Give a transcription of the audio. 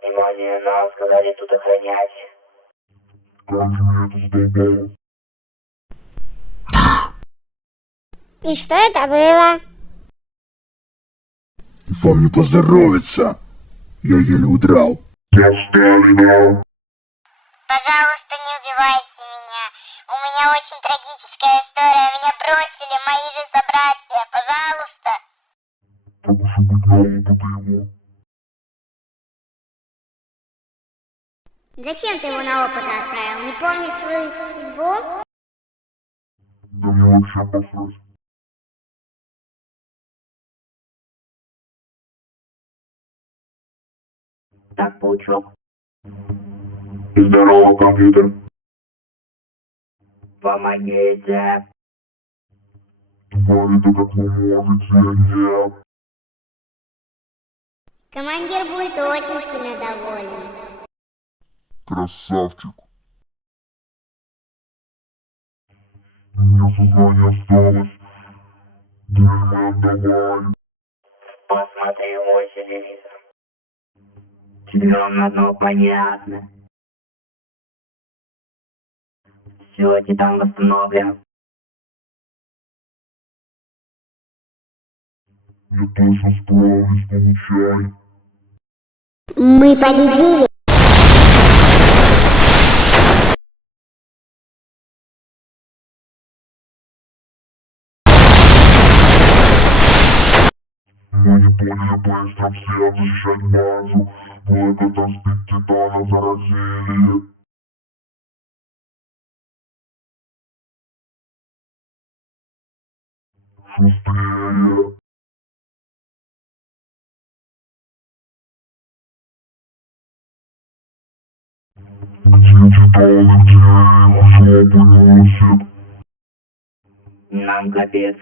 Внимание, нам сказали тут охранять. Как же меня это задолбало. И что это было? Вам не поздоровится. Я еле удрал. Достали. Пожалуйста, не убивайте меня. У меня очень трагическая история. Меня бросили мои же собратья. Пожалуйста. Так уж и быть, на опыт его. Зачем ты его на опыт отправил? Не помнишь свою судьбу? Да мне вообще посрать. Так, паучок. Здорово, компьютер. Помогите. Твари-то как вы можете, нет. Командир будет очень сильно доволен. Красавчик. Мне сознание осталось. Дэймон, давай. Посмотри мой телевизор. Тебе вам одно понятно. Все, Титан восстановлен. Я точно справлюсь, получай. Мы победили. Мы не поняли быстро всех защищать базу. Блэк это спид Титана заразили. Шустрее. Где Титаны, где их? Жопы носит. Нам капец.